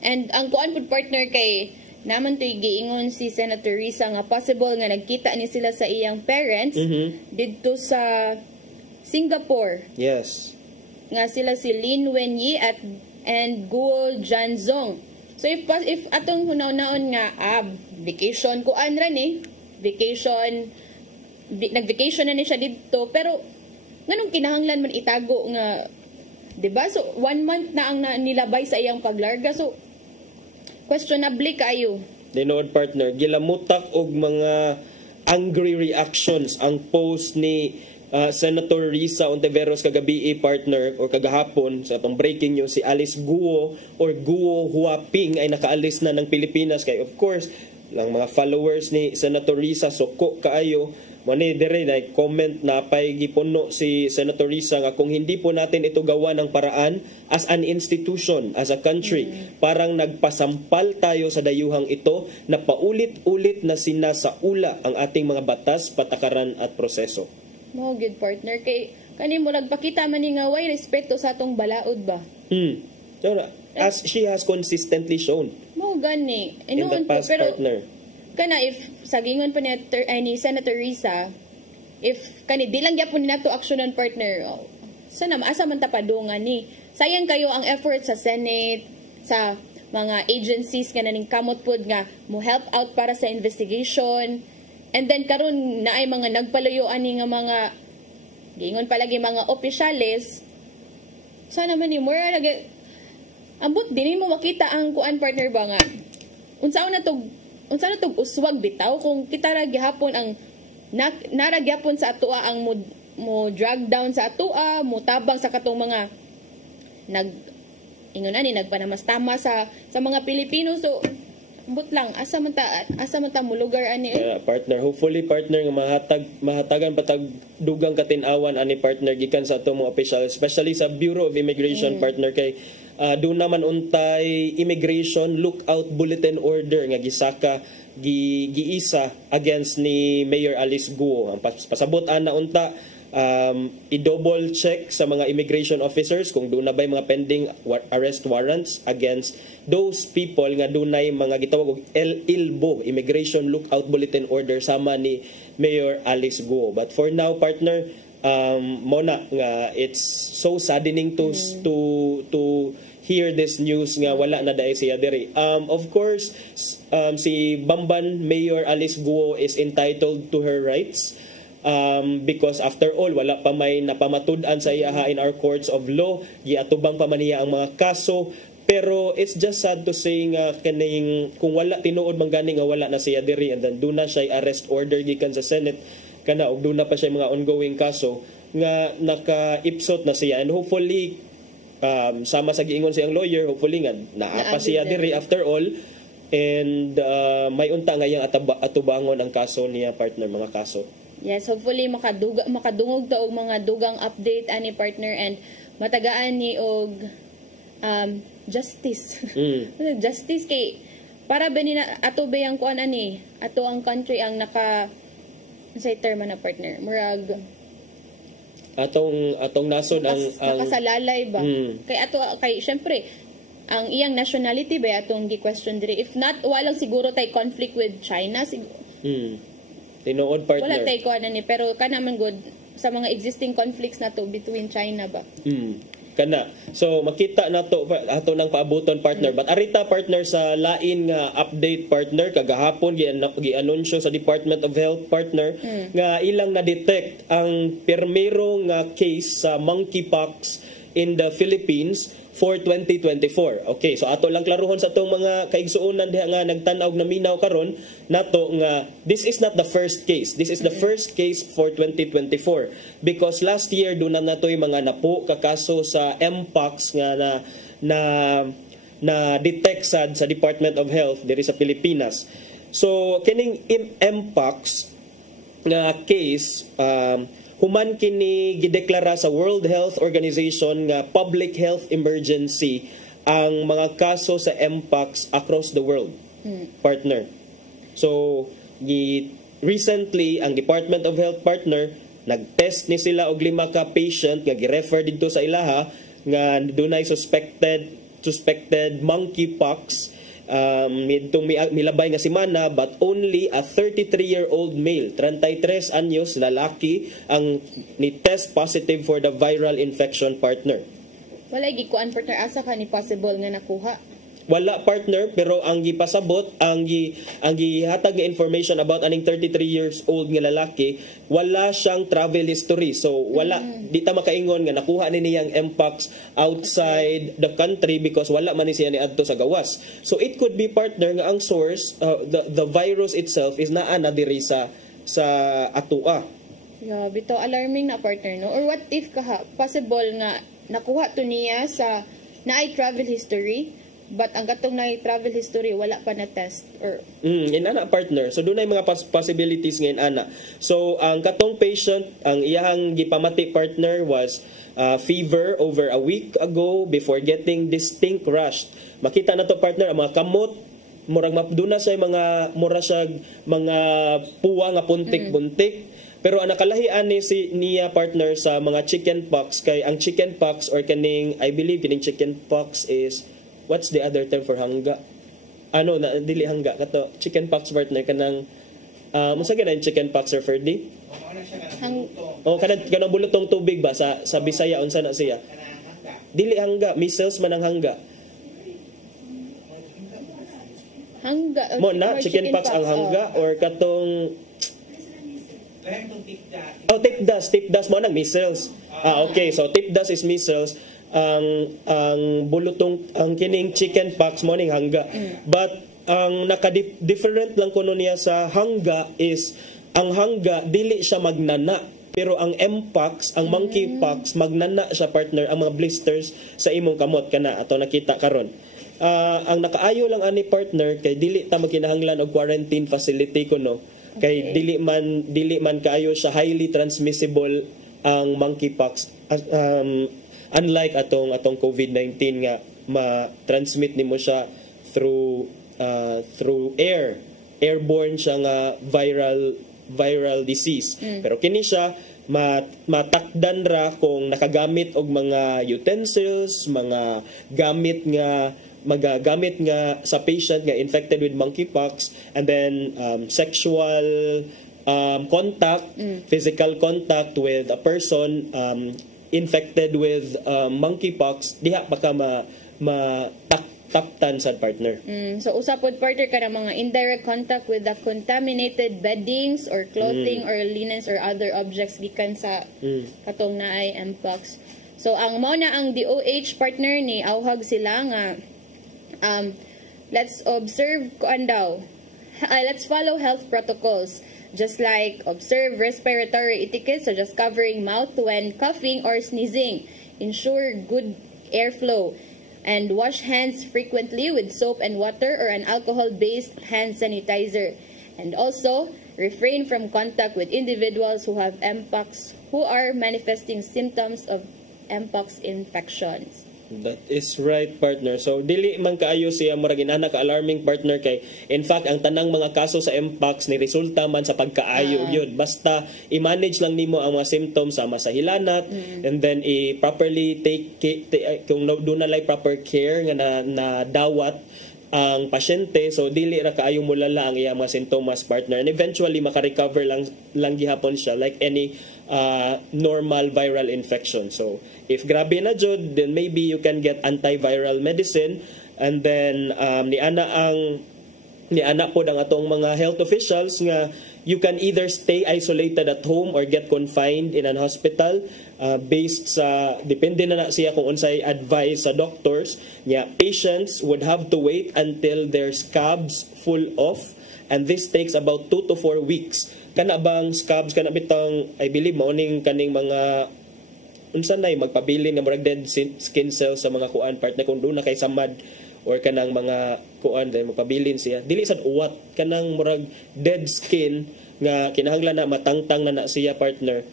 And ang kuan pud, partner, kay naman to'y giingon si Senator Risa nga possible nga nagkita ni sila sa iyang parents didto sa Singapore. Yes. Nga sila si Lin Wenyi and Guo Janzong. So if atong hunaw-naon nga vacation ko ra ni nag-vacation na ni siya dito, pero nganong kinahanglan man itago nga, 'di ba? So 1 month na ang nilabay sa iyang paglarga. So questionable kayo. Dinood, partner, gilamutak og mga angry reactions ang post ni Senator Risa Ontiveros kagabi, partner, or kagahapon sa atong breaking news, si Alice Guo or Guo Huaping ay nakaalis na ng Pilipinas. Kay of course lang mga followers ni Senator Risa suko kaayo mani dire na comment na pay gipuno si Senator Risa nga kung hindi po natin ito gawa ng paraan as an institution, as a country, parang nagpasampal tayo sa dayuhang ito na paulit-ulit na sinasaula ang ating mga batas, patakaran at proseso. Mo good, partner, kay kani mo nagpakita man ni nga way respeto sa atong balaod ba. As she has consistently shown. Mo gani. In the past, pero, partner. Kana if sagingon pa ni Senator Risa, if kani di lang gyapon ni nato aksyonan, partner, sana maasa man ta padungan ni. Sayang kayo ang effort sa Senate, sa mga agencies nga naning kamot pod nga mo help out para sa investigation. And then karon na ay mga nagpaluyo ani nga mga gingon palagi mga opisyales, sana man ni more lagi ambot dinhi mo makita ang kuan, partner, ba nga unsa na tog uswag bitaw kung kita ra gihapon ang nara gyapon sa atoa ang mo drag down sa atoa, mo tabang sa katong mga ingon ani nagpanamastama sa mga Pilipino. So but lang asa man ta mo lugar ani partner, hopefully partner nga mahatagan patag dugang katin-awan ani partner gikan sa ato mga official, especially sa Bureau of Immigration partner kay doon naman untay immigration lookout bulletin order nga gisaka giisa against ni Mayor Alice Guo. Ang pasabot ana unta i-double check sa mga immigration officers kung doon na ba'y mga pending arrest warrants against those people nga dunay mga gitawag og ILBO, Immigration Lookout Bulletin Order, sama ni Mayor Alice Guo. But for now partner, mona nga it's so saddening to hear this news nga wala na dai siya diri. Of course, si Bamban Mayor Alice Guo is entitled to her rights. Because after all, wala pa may napamatud-an sa iya in our courts of law, giatubang pa man niya ang mga kaso. Pero it's just sad to say nga kaning kung wala tinuod man gani nga wala na siya diri, and then doon na siya arrest order gikan sa Senate kana og doon na pa siya mga ongoing kaso nga naka-ipsot na siya, and hopefully sama sa giingon siyang lawyer, hopefully nga naapa siya diri after all, and may unta nga yang atubangon ang kaso niya partner, mga kaso. Yes, hopefully makadungog ta og mga dugang update ani partner, and matagaan ni og justice. Justice kay para ba ni ato ba yang kuan ani, ato ang country ang naka say term na partner, murag atong nasod ang nakasalalay ba kay syempre ang iyang nationality ba atong gi-question diri, if not walang siguro tay conflict with China siguro. Tinuod partner. Wala tayo kuha na ni, pero kanaman good sa mga existing conflicts na to between China ba? Kana. So makita na to ato nang paabuton partner. But arita partner sa lain nga update partner kagahapon gi-anunsyo sa Department of Health partner nga ilang na-detect ang pirmero nga case sa monkeypox in the Philippines for 2024. Okay, so ato lang klaruhon sa itong mga kaigsuunan diha nga nagtanaw na minaw karon nato nga this is not the first case. This is the first case for 2024 because last year do na natoy mga napo kakaso sa Mpox nga na detect sa Department of Health diri sa Pilipinas. So kining Mpox nga case human kini gideklara sa World Health Organization nga public health emergency ang mga kaso sa Mpox across the world. Partner. So recently ang Department of Health partner nagtest ni sila og 5 ka patient nga gi-refer dito sa ilaha nga dunay suspected monkeypox nitong milabay nga semana, but only a 33-year-old male, 33 anyos lalaki ang ni-test positive for the viral infection partner. Wala gikuan partner, asa ka ni possible nga nakuha? Wala partner, pero ang gipasabot, ang gihatag nga information about aning 33 years old nga lalaki, wala siyang travel history. So wala di ta makaingon nga nakuha ni niyang Mpox outside the country because wala man ni siya niadto sa gawas. So it could be partner nga ang source, the virus itself is naa na diri sa atua. Yeah, bitaw alarming na partner no. Or what if possible nga nakuha to niya sa naay travel history, but ang katong na travel history wala pa na test or inana partner. So dunay mga possibilities ngayon ana. So ang katong patient, ang iyang gipamati partner was fever over a week ago before getting distinct rash. Makita na to partner ang mga kamot murag mapduna sa mga mga puwa nga puntik-buntik. Pero ang nakalahian ni niya partner sa mga chickenpox kay ang chickenpox or kaning I believe kining chickenpox is what's the other term for hangga? Ano na dili hangga kato chickenpox partner kanang unsa ganang chickenpox or Ferdi? Kanang bulutong tubig ba sa Bisaya unsa na siya? Dili hangga, measles man ang hangga. Hangga mo na chickenpox ang hangga or katong tip dust mo nang measles. Okay, so tip dust is measles. Ang bulutong ang kining chickenpox mo ning hangga. But ang naka-different lang kuno niya sa hangga is ang hangga dili siya magnana. Pero ang Mpox, ang monkeypox, magnana siya partner ang mga blisters sa imong kamot kana ato nakita karon. Ang nakaayo lang ani partner kay dili ta magkinahanglan og quarantine facility kuno. Kay dili man kaayo siya highly transmissible ang monkeypox. Unlike atong COVID-19 nga ma-transmit nimo siya through airborne siya nga viral disease. Pero kini siya matakdan ra kung nakagamit og mga utensils, mga gamit nga magagamit nga sa patient nga infected with monkeypox, and then sexual contact, physical contact with a person infected with monkeypox, diha pa ka taptan sa partner. So usapod partner ka ng mga indirect contact with the contaminated beddings or clothing or linens or other objects gikan sa katong naay Mpox. So ang mao na ang DOH partner ni awhag sila nga let's observe let's follow health protocols. Just like observe respiratory etiquette such as covering mouth when coughing or sneezing. Ensure good airflow. And wash hands frequently with soap and water or an alcohol-based hand sanitizer. And also, refrain from contact with individuals who have Mpox, who are manifesting symptoms of Mpox infections. That is right, partner. So dili man kaayo siya murag inana ka alarming partner kay in fact ang tanang mga kaso sa Mpox ni resulta man sa pagkaayo yun. Basta i-manage lang nimo ang mga symptoms sama sa hilanat and then properly take kung do na lay proper care nga na dawat ang pasyente, so dili ra kaayo mulala ang iyang mga sintomas, partner, and eventually maka-recover lang gihapon siya like any normal viral infection. So if grabe na jud, then maybe you can get antiviral medicine, and then ni ana pod ang atong mga health officials nga you can either stay isolated at home or get confined in an hospital based sa depende na siya kung unsay advice sa doctors nya. Patients would have to wait until their scabs full off, and this takes about 2 to 4 weeks. Kana bang scabs kana bitang I believe maoning kaning mga unsa nay magpabilin nga murag dead skin cells sa mga kuan partner kung doon na kay samad or kanang mga kuan dahil magpabilin siya dili sad uwat kanang murag dead skin nga kinahanglan na matangtang na siya, partner.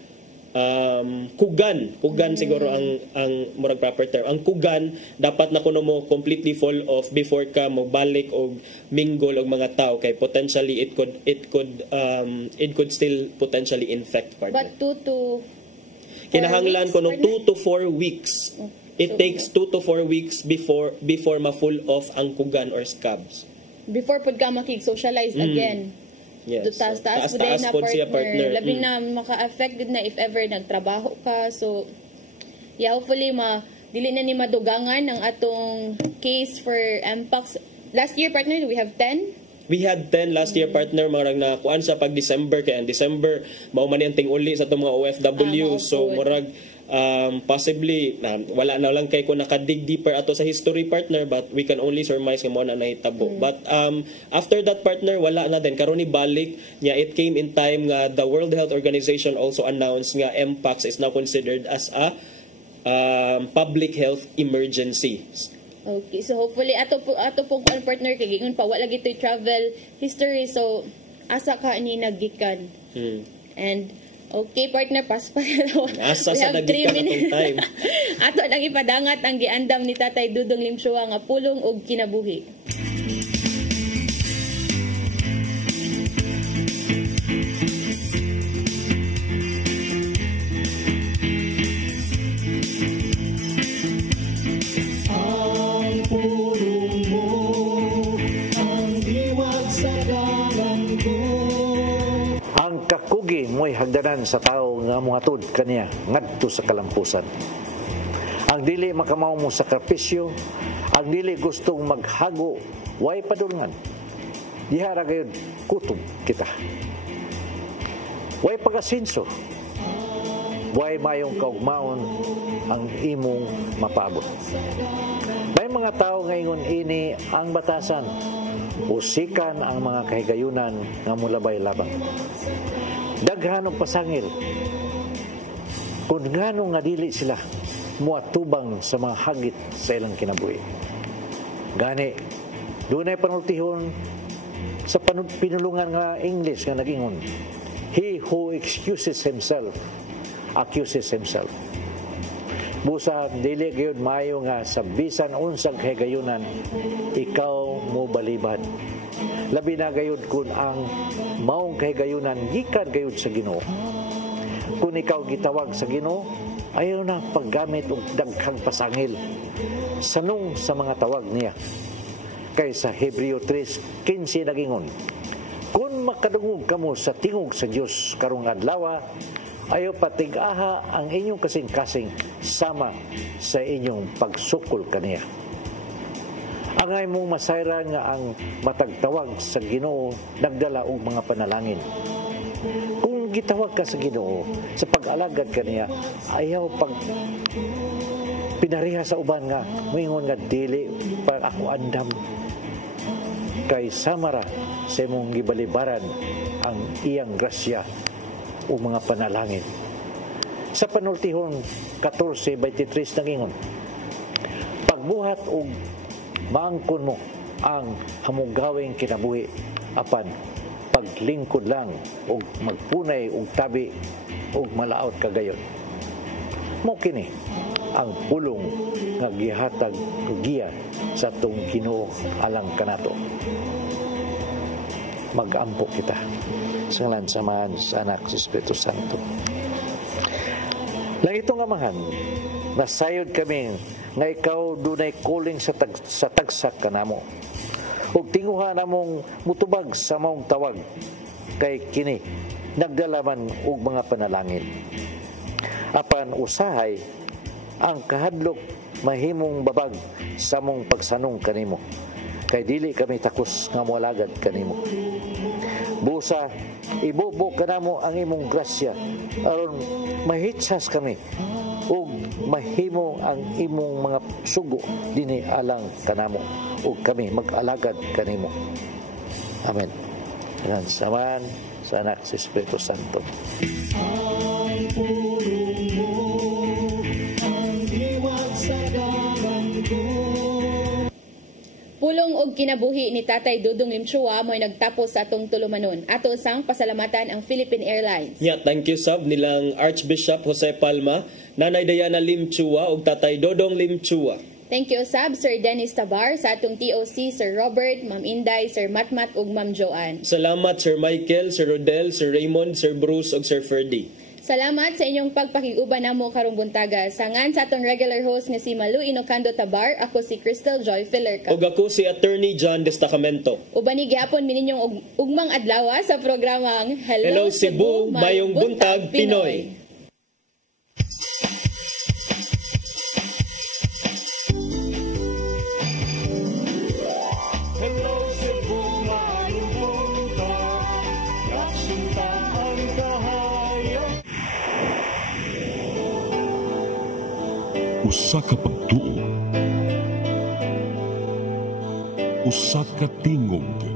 Kugan siguro ang murag proper term. Ang kugan dapat na kuno mo completely fall off before ka mo balik og mingle og mga tao kay potentially it could still potentially infect, partner. But 2 to kinahanglan kuno 2 to 4 weeks. It takes 2 to 4 weeks before ma-full off ang kugan or scabs. Before pud ka makig-socialize again. Yes. Taas po siya, partner. Labi na maka-affect gud na if ever nagtrabaho ka. So yeah, hopefully dili na ni madugangan ang atong case for Mpox. Last year, partner, we have 10. We had 10 last year, partner. Marang na kuan sa pag December kay ang December mao man yang tinguli sa atong mga OFW. So murag possibly wala na lang kay ko nakadig deeper ato sa history, partner, but we can only surmise nga mo na nahitabo. But after that, partner, wala na din karon ni balik nya. It came in time nga the World Health Organization also announced nga Mpox is now considered as a public health emergency. Okay, so hopefully ato po partner kay gingon pa wala gitoy travel history, so asa ka ni nagikan. And okay, partner, paspa na. Asa sa nagikan atong time. Ato nang ipadangat ang giandam ni Tatay Dudong Limsua nga pulong og kinabuhi. Ang pulong mo, ang diwat sa dalan ko. Ang kakugi mo'y hagdanan sa tao nga muhatod kaniya ngadto sa kalampusan. Ang dili makamaw mo sakripisyo, ang dili gustong maghago, way padulngan. Dihara gayud kutob kita. Way pagasinso, way mayong kaugmaon ang imong mapabot. May mga tao ngayon ini ang batasan, usikan ang mga kahigayunan nga mulabay labang. Daghan og pasangil, kung ngano nga dili sila muatubang sa mga hagit sa ilang kinabuhi. Gani, dunay panultihon sa pinulungan nga English nga nagingon, he who excuses himself accuses himself. Busa dili gyud maayo nga sa bisan unsang higayunan ikaw mo balibad. Labi na gayud kun ang maong kahigayunan gikan gayud sa Ginoo. Kung ikaw gitawag sa Ginoo, ayaw na paggamit og daghang pasangil sanong sa mga tawag niya. Kay sa Hebreo 3:15 nagingon, kung makadungog kamo sa tingog sa Dios karong adlaw, ayaw patig-aha ang inyong kasing-kasing sama sa inyong pagsukol kaniya. Angay mong masayra nga ang matagtawag sa Ginoo nagdala og mga panalangin. Kung gitawag ka sa Ginoo sa pag-alagad kaniya, ayaw pag pinariha sa uban nga moingon nga dili pa ako andam. Kay samara sa imong gibalibaran ang iyang grasya o mga panalangin. Sa panultihon 14:23 nagingon, pagbuhat og maangkon mo ang hamugawing kinabuhi apan paglingkod lang og magpunay og tabi og malaot kagayon. Mao kini ang pulong nga gihatag og giya sa atong Ginoo alang kanato. Mag-ampo kita sa ngalan samahan sa Anak sa Espiritu Santo. Lang itong amahan, nasayod kami nga ikaw dunay calling sa tagsak kanamo. Ug tinguha namong mutubag sa maong tawag kay kini nagdalaman og mga panalangin. Apan usahay ang kahadlok mahimong babag sa mong pagsanong kanimo. Kay dili kami takos nga moalagad kanimo. Busa ibubo kanamo ang imong grasya aron mahitsas kami ug mahimo ang imong mga sugo dinhi alang kanamo ug kami mag-alagad kanimo. Amen. Yan samahan sa Anak sa Espiritu Santo. Pulong og kinabuhi ni Tatay Dudong Limchua mo'y nagtapos sa atong tulumanon. Ato sang pasalamatan ang Philippine Airlines. Yeah, thank you sab nilang Archbishop Jose Palma, Nanay Diana Limchua ug Tatay Dodong Limchua. Thank you sab Sir Dennis Tabar, sa atong TOC Sir Robert, Ma'am Inday, Sir Matmat ug Ma'am Joanne. Salamat Sir Michael, Sir Rodel, Sir Raymond, Sir Bruce ug Sir Ferdy. Salamat sa inyong pagpakiguban namo karong buntaga. Sangan sa atong regular host nga si Malu Inocando Tabar, ako si Crystal Joy Fillerca. Ug ako si Attorney John Destacamento. Ubani gyapon mininyong ugmang adlaw sa programang Hello Cebu, Mayong Buntag Pinoy. Hello Cebu, mayong buntag, yaksunta ang kahayag. Usa ka pagtuo, usa ka tingog.